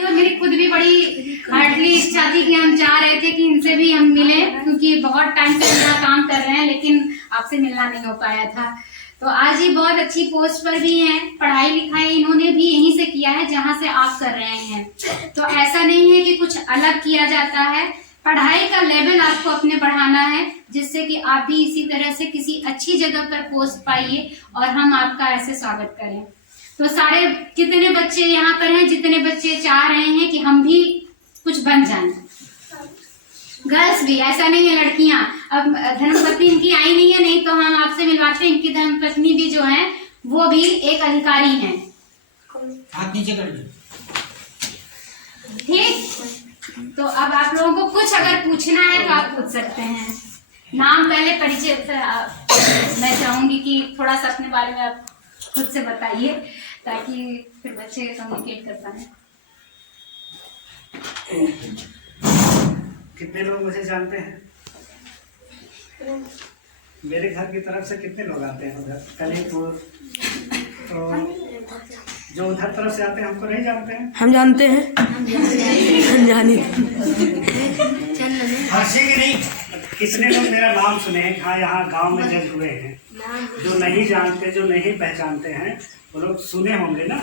तो मेरी खुद भी बड़ी हार्डली इच्छा थी कि हम चाह रहे थे कि इनसे भी हम मिले, क्योंकि बहुत टाइम से मेरा काम कर रहे हैं लेकिन आपसे मिलना नहीं हो पाया था। तो आज ये बहुत अच्छी पोस्ट पर भी हैं, पढ़ाई लिखाई इन्होंने भी यहीं से किया है जहां से आप कर रहे हैं। तो ऐसा नहीं है कि कुछ अलग किया जाता है, पढ़ाई का लेवल आपको अपने बढ़ाना है, जिससे कि आप भी इसी तरह से किसी अच्छी जगह पर पोस्ट पाइए और हम आपका ऐसे स्वागत करें। तो सारे कितने बच्चे यहाँ पर हैं, जितने बच्चे चाह रहे हैं कि हम भी कुछ बन जाएं, गर्ल्स भी, ऐसा नहीं है लड़कियां। अब धर्मपत्नी इनकी आई नहीं है, नहीं तो हम आपसे मिलवाते हैं। इनकी धर्मपत्नी भी जो है वो भी एक अधिकारी हैं। हाथ नीचे कर दो। ठीक, तो अब आप लोगों को कुछ अगर पूछना है तो आप पूछ सकते हैं। नाम पहले परिचय मैं चाहूंगी कि थोड़ा सा अपने बारे में आप खुद से बताइए, ताकि फिर बच्चे कम्युनिकेट कर पाए। कितने लोग मुझे जानते हैं? मेरे घर की तरफ से कितने लोग आते हैं उधर कलीपुर? तो जो उधर तरफ से आते हैं हमको नहीं जानते हैं? हम जानते हैं, अनजानी। नहीं, कितने लोग मेरा नाम सुने हैं? हाँ, यहाँ गांव में जज हुए हैं। जो नहीं जानते, जो नहीं पहचानते हैं, वो लोग सुने होंगे ना?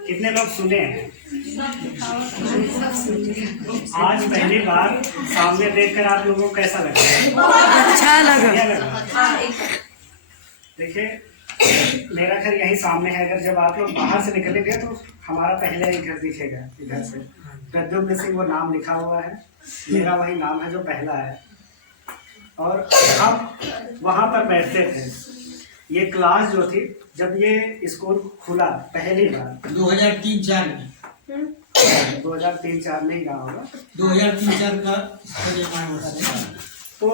कितने लोग सुने हैं? आज पहली बार सामने देखकर आप लोगों को कैसा लगा? अच्छा लगा। देखिए, मेरा घर यहीं सामने है। अगर जब आप लोग बाहर से निकलेंगे तो हमारा पहले ही घर दिखेगा। इधर से प्रद्युम्न सिंह वो नाम लिखा हुआ है, मेरा वही नाम है जो पहला है। और हम वहाँ पर बैठते थे। ये क्लास जो थी, जब ये स्कूल खुला पहली बार 2003-04 में 2003-04 में ही रहा होगा। 2003-04 का इसका निर्माण हुआ था। तो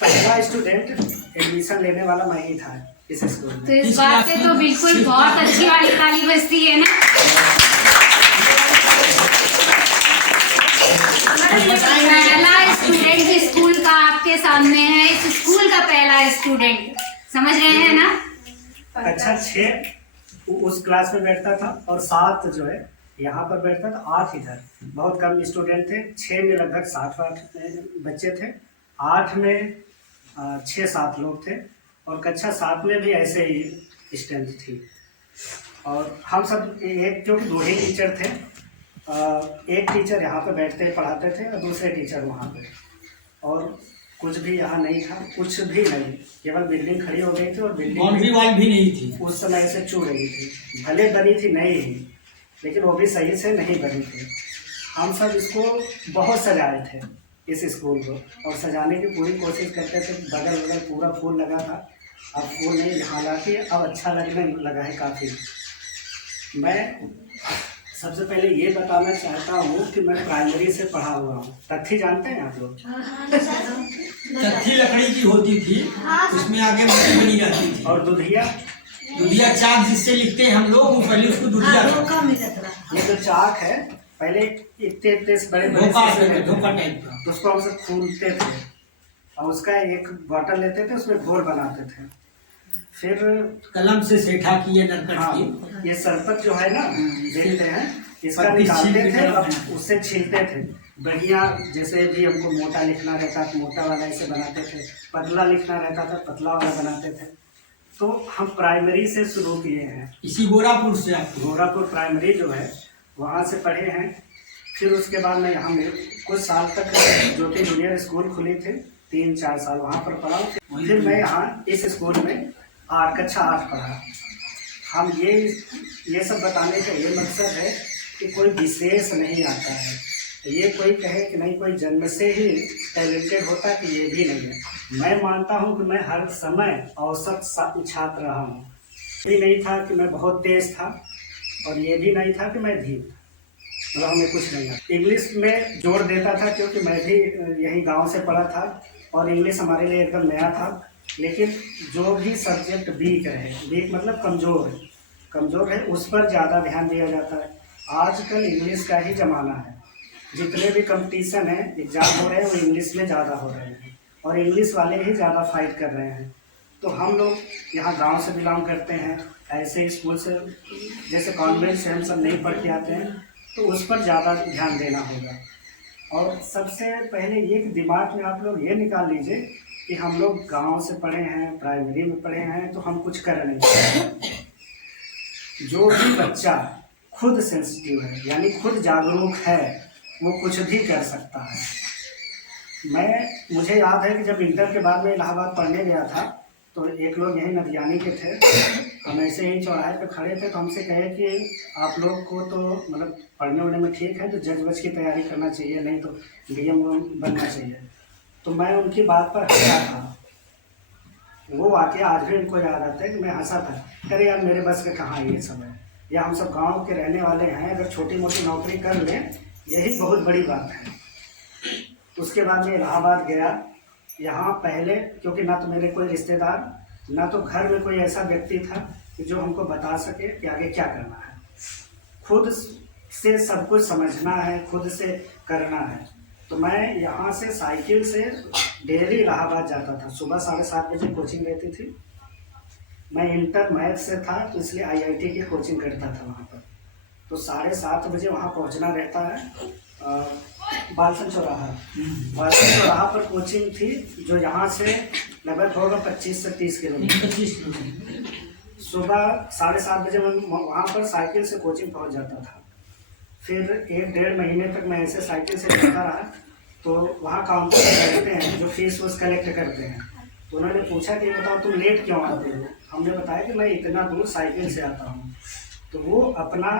पहला स्टूडेंट एडमिशन लेने वाला मैं ही था इस स्कूल में। तो इस बात से तो बिल्कुल बहुत अच्छी वाली ताली बजती है ना। पहला स्टूडेंट स्कूल का आपके सामने है, इस स्कूल का पहला स्टूडेंट, समझ रहे हैं ना? अच्छा, 6 उस क्लास में बैठता था और 7 जो है यहाँ पर बैठता था, 8 इधर। बहुत कम स्टूडेंट थे। 6 में लगभग 7 बच्चे थे, 8 में 6-7 लोग थे, और कक्षा 7 में भी ऐसे ही स्ट्रेंथ थी। और हम सब एक, क्योंकि 2 ही टीचर थे, एक टीचर यहाँ पे बैठते पढ़ाते थे और दूसरे टीचर वहाँ पे, और कुछ भी यहाँ नहीं था, कुछ भी नहीं, केवल बिल्डिंग खड़ी हो गई थी और बाउंड्री वॉल भी नहीं थी। उस समय से चू रही थी। भले बनी थी नई ही, लेकिन वो भी सही से नहीं बनी थी। हम सब इसको बहुत सजाए थे, इस स्कूल को, और सजाने की पूरी कोशिश करते थे। बगल बगल पूरा फूल लगा था, अब फूल नहीं, हालांकि अब अच्छा लगने लगा है काफ़ी। मैं सबसे पहले ये बताना चाहता हूँ कि मैं प्राइमरी से पढ़ा हुआ हूँ। तथ्थी जानते हैं आप लोग? तथ्थी लकड़ी की होती थी, उसमें आगे मट्टी बनी जाती थी। और दुधिया? दुधिया चाक जिससे लिखते हैं हम लोग, वो पहले उसको दुधिया। ये जो चाक है, पहले इतने से बड़े धोखा टाइप का, तो उसको हम सब फूलते थे और उसका एक बॉटल लेते थे, उसमें घोल बनाते थे। फिर कलम से सेठा की, नरकट हाँ, की। ये सरपत जो है ना, देखते हैं, इसका निकालते थे और उससे छीलते थे। बढ़िया, जैसे भी हमको मोटा लिखना रहता तो मोटा वाला ऐसे बनाते थे, पतला लिखना रहता था पतला वाला बनाते थे। तो हम प्राइमरी से शुरू किए हैं, इसी गोरापुर से। गोरापुर प्राइमरी जो है वहाँ से पढ़े हैं। फिर उसके बाद मैं यहाँ में कुछ साल तक ज्योति जूनियर स्कूल खुली थी, 3-4 साल वहाँ पर पढ़ा। फिर मैं यहाँ इस स्कूल में कक्षा 8 पढ़ा। हम ये सब बताने का ये मकसद है कि कोई विशेष नहीं आता है। ये कोई कहे कि नहीं कोई जन्म से ही टैलेंटेड होता है, कि ये भी नहीं है। मैं मानता हूँ कि मैं हर समय औसत छात्र रहा हूँ। ये नहीं था कि मैं बहुत तेज था, और ये भी नहीं था कि मैं धीम था, मतलब हमें कुछ नहीं था। इंग्लिश में जोर देता था, क्योंकि मैं भी यही गांव से पढ़ा था और इंग्लिश हमारे लिए एकदम नया था। लेकिन जो भी सब्जेक्ट वीक है, वीक मतलब कमज़ोर है, उस पर ज़्यादा ध्यान दिया जाता है। आजकल इंग्लिश का ही ज़माना है। जितने भी कंपटीशन है, एग्ज़ाम हो रहे हैं, वो इंग्लिश में ज़्यादा हो रहे हैं, और इंग्लिश वाले ही ज़्यादा फाइट कर रहे हैं। तो हम लोग यहाँ गांव से बिलोंग करते हैं, ऐसे स्कूल से, जैसे कॉन्वेंट से हम सब नहीं पढ़ के आते हैं, तो उस पर ज़्यादा ध्यान देना होगा। और सबसे पहले ये कि दिमाग में आप लोग ये निकाल लीजिए कि हम लोग गांव से पढ़े हैं, प्राइमरी में पढ़े हैं, तो हम कुछ कर नहीं सकते। जो भी बच्चा खुद सेंसिटिव है यानी खुद जागरूक है वो कुछ भी कर सकता है। मुझे याद है कि जब इंटर के बाद में इलाहाबाद पढ़ने गया था तो एक लोग यही नदियानी के थे, हम ऐसे ही चौराहे पे खड़े थे तो हमसे कहे कि आप लोग को तो मतलब पढ़ने वढ़ने में ठीक है तो जज वज की तैयारी करना चाहिए, नहीं तो डीएम बनना चाहिए। तो मैं उनकी बात पर हंसा था। वो वाकई आज भी उनको याद आता है कि मैं हंसा था, अरे यार मेरे बस का कहाँ ये सब है, या हम सब गांव के रहने वाले हैं, अगर छोटी मोटी नौकरी कर लें यही बहुत बड़ी बात है। उसके बाद मैं इलाहाबाद गया। यहाँ पहले क्योंकि ना तो मेरे कोई रिश्तेदार ना तो घर में कोई ऐसा व्यक्ति था कि जो हमको बता सके कि आगे क्या करना है। खुद से सब कुछ समझना है, खुद से करना है। तो मैं यहाँ से साइकिल से डेली इलाहाबाद जाता था। सुबह 7:30 बजे कोचिंग रहती थी। मैं इंटर मैथ से था तो इसलिए IIT की कोचिंग करता था वहाँ पर। तो 7:30 बजे वहाँ पहुँचना रहता है। बालसन चौराहा पर कोचिंग थी जो यहाँ से लगभग होगा 25 से 30 किलोमीटर। सुबह 7:30 बजे मैं वहाँ पर साइकिल से कोचिंग पहुँच जाता था। फिर 1-1.5 महीने तक मैं ऐसे साइकिल से जाता रहा। तो वहाँ काउंटर पर बैठते हैं जो फीस वूस कलेक्ट करते हैं। तो उन्होंने पूछा कि बताओ तुम लेट क्यों आते हो। हमने बताया कि मैं इतना दूर साइकिल से आता हूँ। तो वो अपना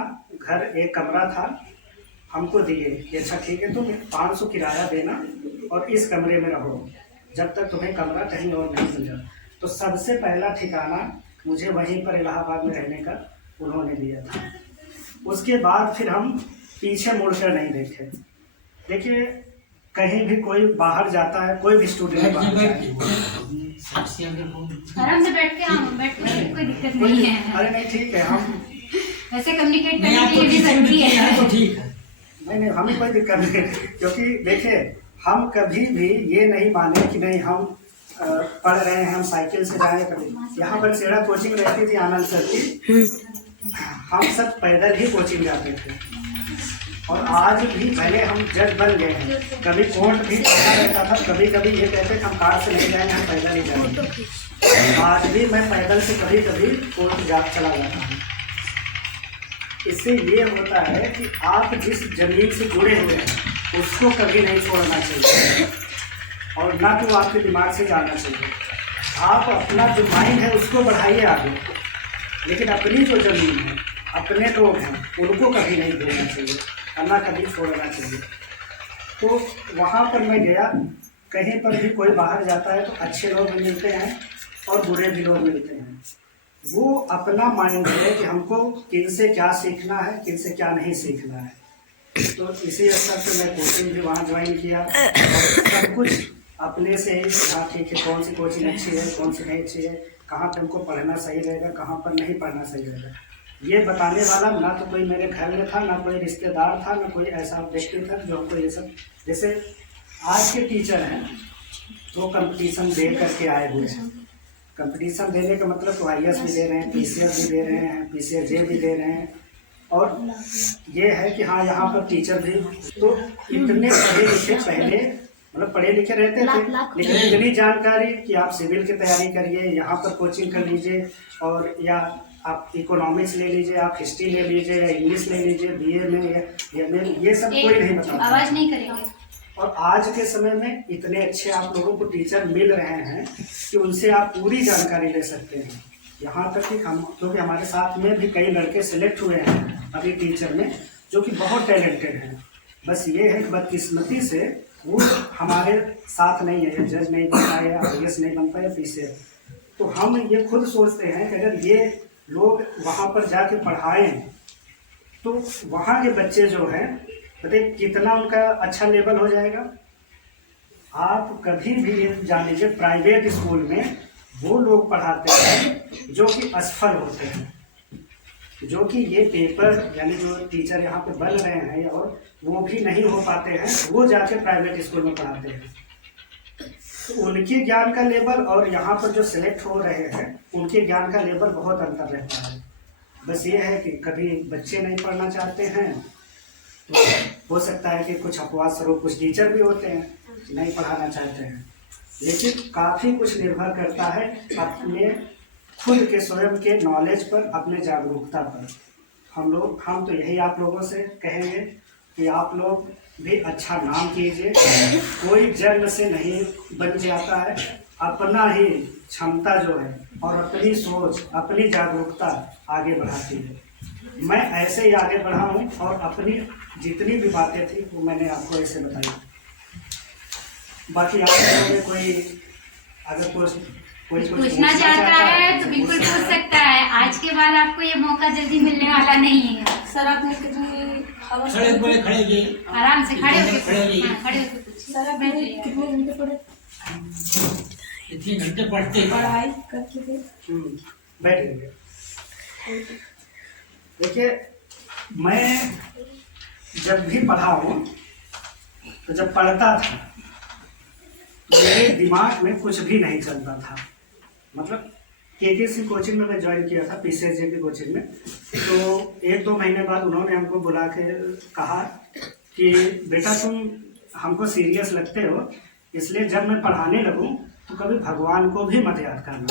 घर एक कमरा था हमको दिए कि अच्छा ठीक है तुम 500 किराया देना और इस कमरे में रहो जब तक तुम्हें कमरा कहीं और नहीं मिल जाए। तो सबसे पहला ठिकाना मुझे वहीं पर इलाहाबाद में रहने का उन्होंने दिया था। उसके बाद फिर हम पीछे मुड़कर नहीं देखे। देखिए कहीं भी कोई बाहर जाता है, कोई भी स्टूडेंट बाहर जाए, आराम से बैठ के कोई दिक्कत नहीं है। अरे नहीं ठीक है, हम वैसे कम्युनिकेट करने के लिए भी जरूरी है तो ठीक है, नहीं हमें कोई दिक्कत नहीं। क्योंकि देखिए हम कभी भी ये नहीं माने कि नहीं हम पढ़ रहे हैं हम साइकिल से जाए। कभी यहाँ पर सेड़ा कोचिंग रहती थी आनंद सर की, हम सब पैदल ही कोचिंग जाते थे। और आज भी भले हम जज बन गए हैं, कभी कोर्ट भी पढ़ा रहता था, कभी कभी ये कहते थे हम कार से नहीं जाएंगे हम पैदल ही जाएंगे। आज भी मैं पैदल से कभी कभी कोर्ट चला जाता हूँ। इससे ये होता है कि आप जिस जमीन से जुड़े हुए हैं उसको कभी नहीं छोड़ना चाहिए और ना तो आपके दिमाग से जाना चाहिए। आप अपना जो माइंड है उसको बढ़ाइए आगे, लेकिन अपनी जो जमीन है अपने लोग हैं उनको कभी नहीं भूलना चाहिए और ना कभी छोड़ना चाहिए। तो वहाँ पर मैं गया, कहीं पर भी कोई बाहर जाता है तो अच्छे लोग भी मिलते हैं और बुरे भी लोग मिलते हैं। वो अपना माइंड है कि हमको किन से क्या सीखना है, किन से क्या नहीं सीखना है। तो इसी स्तर से मैं कोचिंग भी वहाँ ज्वाइन किया और सब कुछ अपने से ही सीखा कि कौन सी कोचिंग अच्छी है, कौन सी नहीं अच्छी है, कहाँ पर हमको पढ़ना सही रहेगा, कहाँ पर नहीं पढ़ना सही रहेगा। ये बताने वाला ना तो कोई मेरे घर में था, ना कोई रिश्तेदार था, ना कोई ऐसा व्यक्ति था जो हमको ये सब, जैसे आज के टीचर हैं तो कंपटीशन दे करके आए हुए हैं। कंपटीशन देने का मतलब तो IAS भी दे रहे हैं, PCS भी दे रहे हैं, PCJ भी दे रहे हैं। और ये है कि हाँ यहाँ पर टीचर भी तो इतने पढ़े लिखे पहले मतलब पढ़े लिखे रहते थे, लेकिन इतनी जानकारी कि आप सिविल की तैयारी करिए, यहाँ पर कोचिंग कर लीजिए, और या आप इकोनॉमिक्स ले लीजिए, आप हिस्ट्री ले लीजिए, या इंग्लिश ले लीजिए BA में या MA, ये सब कोई नहीं बताता। आवाज नहीं करेंगे। और आज के समय में इतने अच्छे आप लोगों को टीचर मिल रहे हैं कि उनसे आप पूरी जानकारी ले सकते हैं। यहाँ तक कि हम, क्योंकि हमारे साथ में भी कई लड़के सिलेक्ट हुए हैं अभी टीचर में जो कि बहुत टैलेंटेड हैं। बस ये है कि बदकिस्मती से वो हमारे साथ नहीं है, जज नहीं बन पाए, IAS नहीं बन पाए, PCS। तो हम ये खुद सोचते हैं कि अगर ये लोग वहाँ पर जाके पढ़ाएं तो वहाँ के बच्चे जो हैं पता कितना उनका अच्छा लेवल हो जाएगा। आप कभी भी ये जान लीजिए प्राइवेट स्कूल में वो लोग पढ़ाते हैं जो कि असफल होते हैं, जो कि ये पेपर यानी जो टीचर यहाँ पे बन रहे हैं और वो भी नहीं हो पाते हैं, वो जाके प्राइवेट स्कूल में पढ़ाते हैं। तो उनके ज्ञान का लेवल और यहाँ पर जो सिलेक्ट हो रहे हैं उनके ज्ञान का लेवल बहुत अंतर रहता है। बस ये है कि कभी बच्चे नहीं पढ़ना चाहते हैं तो हो सकता है कि कुछ अपवाद स्वरूप कुछ टीचर भी होते हैं नहीं पढ़ाना चाहते हैं, लेकिन काफ़ी कुछ निर्भर करता है अपने खुद के स्वयं के नॉलेज पर, अपने जागरूकता पर। हम तो यही आप लोगों से कहेंगे कि आप लोग भी अच्छा नाम कीजिए। कोई जन्म से नहीं बन जाता है, अपना ही क्षमता जो है और अपनी सोच, अपनी जागरूकता आगे बढ़ाती है। मैं ऐसे ही आगे बढ़ा हूँ और अपनी जितनी भी बातें थी वो मैंने आपको ऐसे बताई। बाकी आप लोगों में कोई अगर कोई कुछ पूछना चाहता है तो बिल्कुल पूछ सकता है। आज के बाद आपको ये मौका जल्दी मिलने वाला नहीं है। सर आपने कितनी आवाज खड़े बोले खड़े जी, आराम से खड़े होके खड़े रहिए। हाँ, खड़े होके पूछिए। सर आपने कितने घंटे पढ़े इतने घंटे पढ़ते हैं। पढ़ाई करके थे? बैठिए। देखिए, मैं जब भी पढ़ा हूँ तो जब पढ़ता था तो मेरे दिमाग में कुछ भी नहीं चलता था। मतलब केकेसी कोचिंग में मैं ज्वाइन किया था, पीसीएसजे की कोचिंग में। तो 1-2 महीने बाद उन्होंने हमको बुला के कहा कि बेटा तुम हमको सीरियस लगते हो, इसलिए जब मैं पढ़ाने लगूं तो कभी भगवान को भी मत याद करना,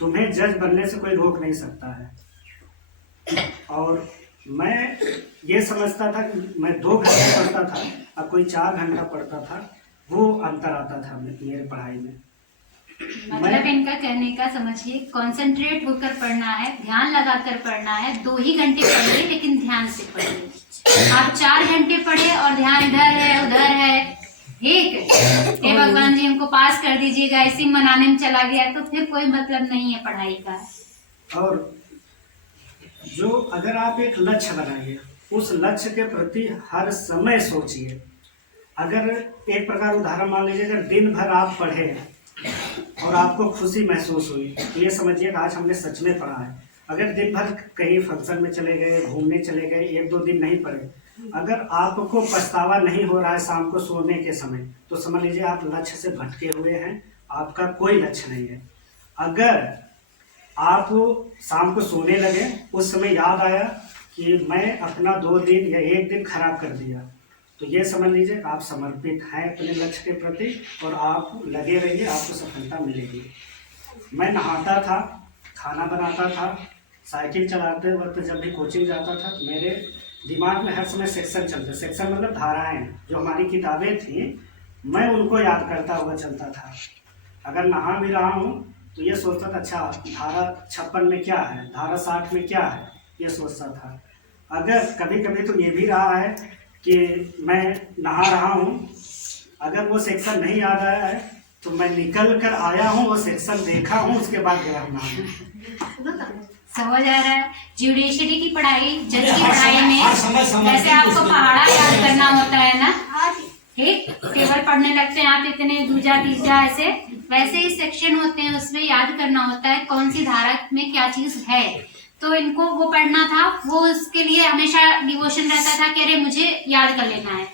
तुम्हें जज बनने से कोई रोक नहीं सकता है। और मैं ये समझता था कि मैं 2 घंटे पढ़ता था और कोई 4 घंटा पढ़ता था, वो अंतर आता था मेरे पढ़ाई में। मतलब इनका कहने का समझिए, कंसंट्रेट होकर पढ़ना है, ध्यान लगाकर पढ़ना है। 2 ही घंटे पढ़िए लेकिन ध्यान से पढ़िए। आप 4 घंटे पढ़े और ध्यान इधर है उधर है, ठीक है, हे भगवान जी हमको पास कर दीजिएगा, ऐसे मनाने में चला गया तो फिर कोई मतलब नहीं है पढ़ाई का। और जो अगर आप एक लक्ष्य बनाइए, उस लक्ष्य के प्रति हर समय सोचिए। अगर एक प्रकार उदाहरण मान लीजिए, अगर दिन भर आप पढ़े और आपको खुशी महसूस हुई तो ये समझिए कि आज हमने सच में पढ़ा है। अगर दिन भर कहीं फंक्शन में चले गए, घूमने चले गए, 1-2 दिन नहीं पढ़े, अगर आपको पछतावा नहीं हो रहा है शाम को सोने के समय, तो समझ लीजिए आप लक्ष्य से भटके हुए हैं, आपका कोई लक्ष्य नहीं है। अगर आप शाम को सोने लगे, उस समय याद आया कि मैं अपना 2 दिन या 1 दिन खराब कर दिया, तो ये समझ लीजिए आप समर्पित हैं अपने लक्ष्य के प्रति और आप लगे रहिए, आपको सफलता मिलेगी। मैं नहाता था, खाना बनाता था, साइकिल चलाते वक्त जब भी कोचिंग जाता था तो मेरे दिमाग में हर समय सेक्शन चलते। सेक्शन मतलब धाराएं, जो हमारी किताबें थी, मैं उनको याद करता हुआ चलता था। अगर नहा भी रहा हूँ तो ये सोचता था अच्छा धारा 56 में क्या है, धारा 60 में क्या है, ये सोचता था। अगर कभी कभी तो ये भी रहा है कि मैं नहा रहा हूँ, अगर वो सेक्शन नहीं याद आया है तो मैं निकल कर आया हूँ, वो सेक्शन देखा हूँ, उसके बाद गया हूँ नहाने। समझ आ रहा है। जुडिशरी की पढ़ाई, जज की पढ़ाई में जैसे आपको पहाड़ा याद करना होता है ना, ठीक, टेबल पढ़ने लगते हैं आप इतने दूजा तीजा ऐसे, वैसे ही सेक्शन होते हैं, उसमें याद करना होता है कौन सी धारा में क्या चीज है। तो इनको वो पढ़ना था, वो उसके लिए हमेशा डिवोशन रहता था कि अरे मुझे याद कर लेना है।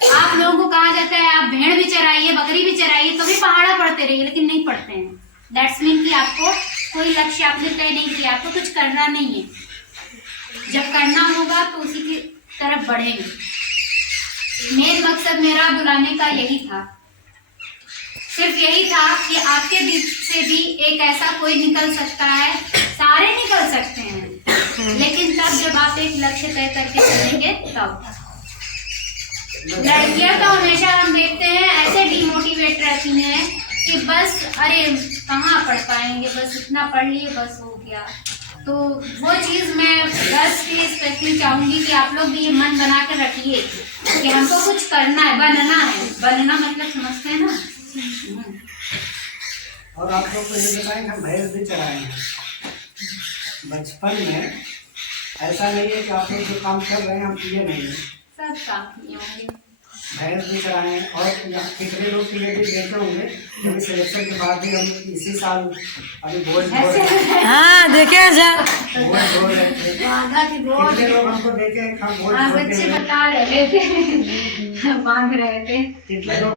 आप लोगों को कहा जाता है आप भेड़ भी चराइए, बकरी भी चराइए, तो भी पहाड़ा पढ़ते रहिए, लेकिन नहीं पढ़ते हैं। दैट्स मीन कि आपको कोई लक्ष्य आपने तय नहीं किया, आपको कुछ करना नहीं है। जब करना होगा तो उसी की तरफ बढ़ेंगे। मेन मकसद मेरा बुलाने का यही था, सिर्फ यही था कि आपके बीच से भी एक ऐसा कोई निकल सकता है, सारे निकल सकते हैं, लेकिन तब जब आप एक लक्ष्य तय करके चलेंगे तब। लड़कियां तो हमेशा हम देखते हैं ऐसे डिमोटिवेट रहती हैं कि बस अरे कहाँ पढ़ पाएंगे, बस इतना पढ़ लिए बस हो गया। तो वो चीज़ मैं गर्ल्स के स्पेशली चाहूँगी कि आप लोग भी ये मन बना कर रखिए कि हमको कुछ करना है, बनना है। बनना मतलब समझते हैं ना। और आप लोग को ये बताएं कि हम भैंस भी चराए हैं बचपन में। ऐसा नहीं है कि आप लोग जो काम कर रहे हैं हम किए नहीं है, सब काम किए होंगे। भैंस भी चराए हैं। और कितने लोग किए भी देखे होंगे, क्योंकि सिलेक्शन के बाद भी हम इसी साल अभी बोझ हाँ देखे हैं सर। बोझ रहे थे। कितने लोग हमको देखे हैं, हम बोझ बच्चे बता रहे थे मांग रहे थे। कितने लोग